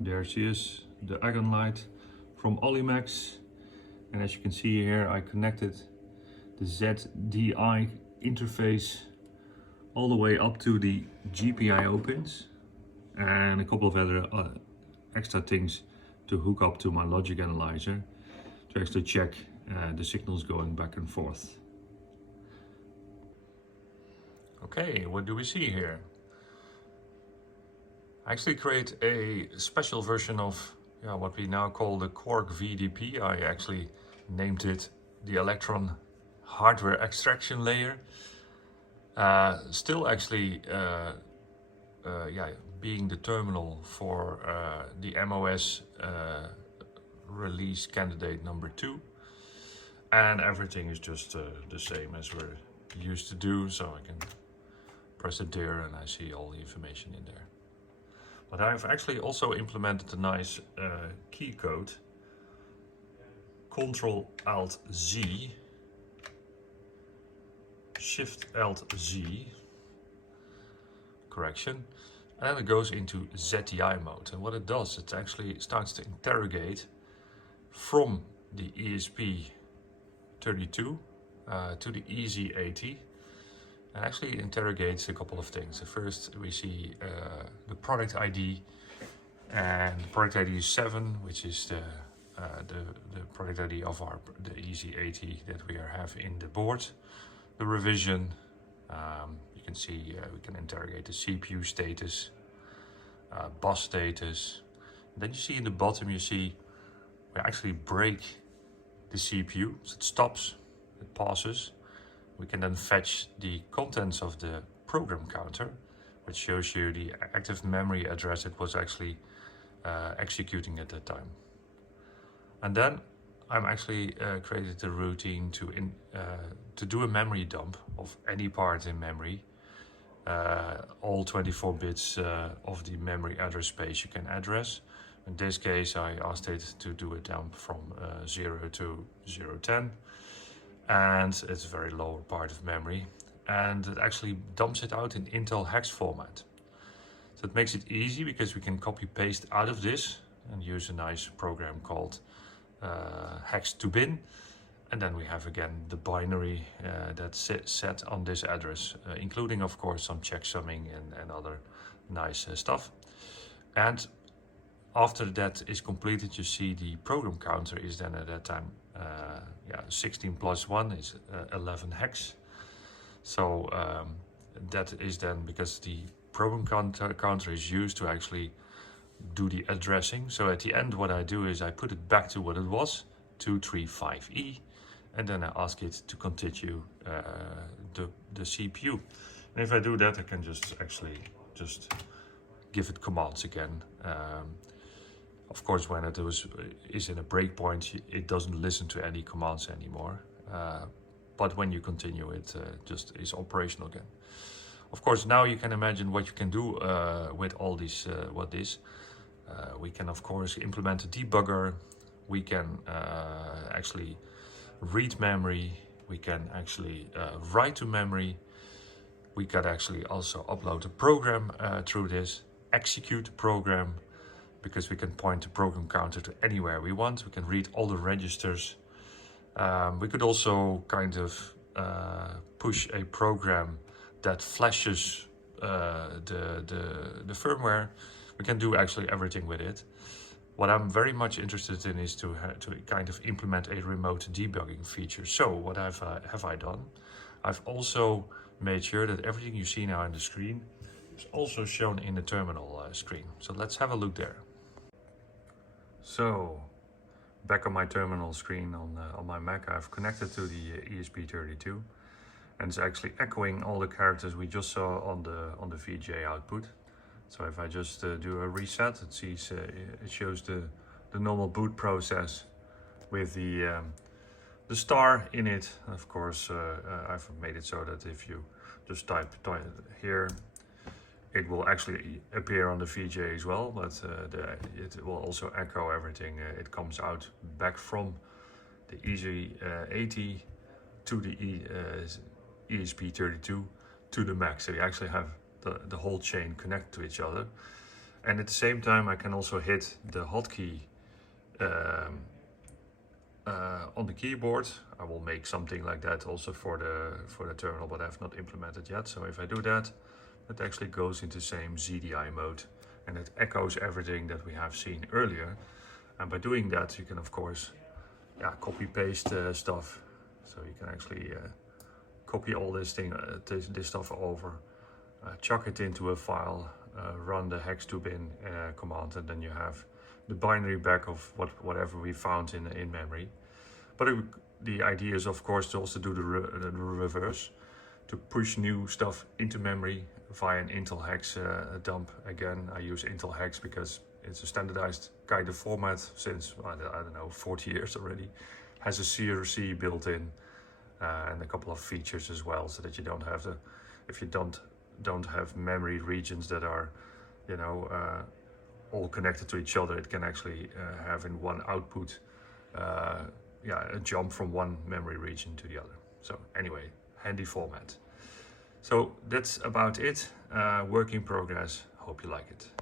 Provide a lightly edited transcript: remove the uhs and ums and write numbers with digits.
There she is, the AgonLight from Olimax. And as you can see here, I connected the ZDI interface all the way up to the GPIO pins and a couple of other extra things to hook up to my logic analyzer to actually check the signals going back and forth. Okay, what do we see here? I actually create a special version of what we now call the Quark VDP. I actually named it the Electron Hardware Extraction Layer. Still actually being the terminal for the MOS release candidate number 2. And everything is just the same as we're used to do, so I can press it there and I see all the information in there. But I've actually also implemented a nice key code, Ctrl-Alt-Z, Shift-Alt-Z, correction, and then it goes into ZDI mode. And what it does, it actually starts to interrogate from the ESP32 to the EZ80. And actually interrogates a couple of things. So first we see the product ID, and the product ID is 7, which is the product ID of the EZ80 that we have in the board. The revision, you can see we can interrogate the CPU status, bus status. And then you see in the bottom, you see we actually break the CPU, so it stops, it pauses. We can then fetch the contents of the program counter, which shows you the active memory address it was actually executing at that time. And then I'm actually created a routine to do a memory dump of any part in memory. All 24 bits of the memory address space you can address. In this case, I asked it to do a dump from 0 to 010. And it's a very low part of memory, and it actually dumps it out in Intel hex format. So it makes it easy because we can copy paste out of this and use a nice program called hex to bin, and then we have again the binary that's set on this address, including of course some checksumming and other nice stuff. And after that is completed, you see the program counter is then at that time 16 plus 1 is 11 hex. So that is then because the program counter is used to actually do the addressing. So at the end what I do is I put it back to what it was, 235E, and then I ask it to continue the CPU. And if I do that, I can just give it commands again. Of course, when it is in a breakpoint, it doesn't listen to any commands anymore. But when you continue, it just is operational again. Of course, now you can imagine what you can do with all these. We can, of course, implement a debugger. We can actually read memory. We can actually write to memory. We can actually also upload a program through this, execute the program, because we can point the program counter to anywhere we want. We can read all the registers. We could also kind of push a program that flashes the firmware. We can do actually everything with it. What I'm very much interested in is to kind of implement a remote debugging feature. So what have I done? I've also made sure that everything you see now on the screen is also shown in the terminal screen. So let's have a look there. So back on my terminal screen on my Mac, I've connected to the ESP32, and it's actually echoing all the characters we just saw on the VGA output. So if I just do a reset, it shows the normal boot process with the star in it. Of course, I've made it so that if you just type here, it will actually appear on the VGA as well, but it will also echo everything. It comes out back from the EZ80 to the ESP32 to the Mac. So you actually have the whole chain connect to each other. And at the same time I can also hit the hotkey on the keyboard. I will make something like that also for the terminal, but I have not implemented yet. So if I do that, it actually goes into the same ZDI mode, and it echoes everything that we have seen earlier. And by doing that, you can of course copy paste stuff. So you can actually copy all this stuff over, chuck it into a file, run the hex2bin command, and then you have the binary back of whatever we found in memory. But the idea is of course to also do the reverse, to push new stuff into memory via an Intel hex dump. Again, I use Intel hex because it's a standardized kind of format since, I don't know, 40 years already. Has a CRC built in and a couple of features as well, so that you don't have to, if you don't have memory regions that are, you know, all connected to each other, it can actually have in one output a jump from one memory region to the other. So anyway, handy format. So that's about it. Work in progress. Hope you like it.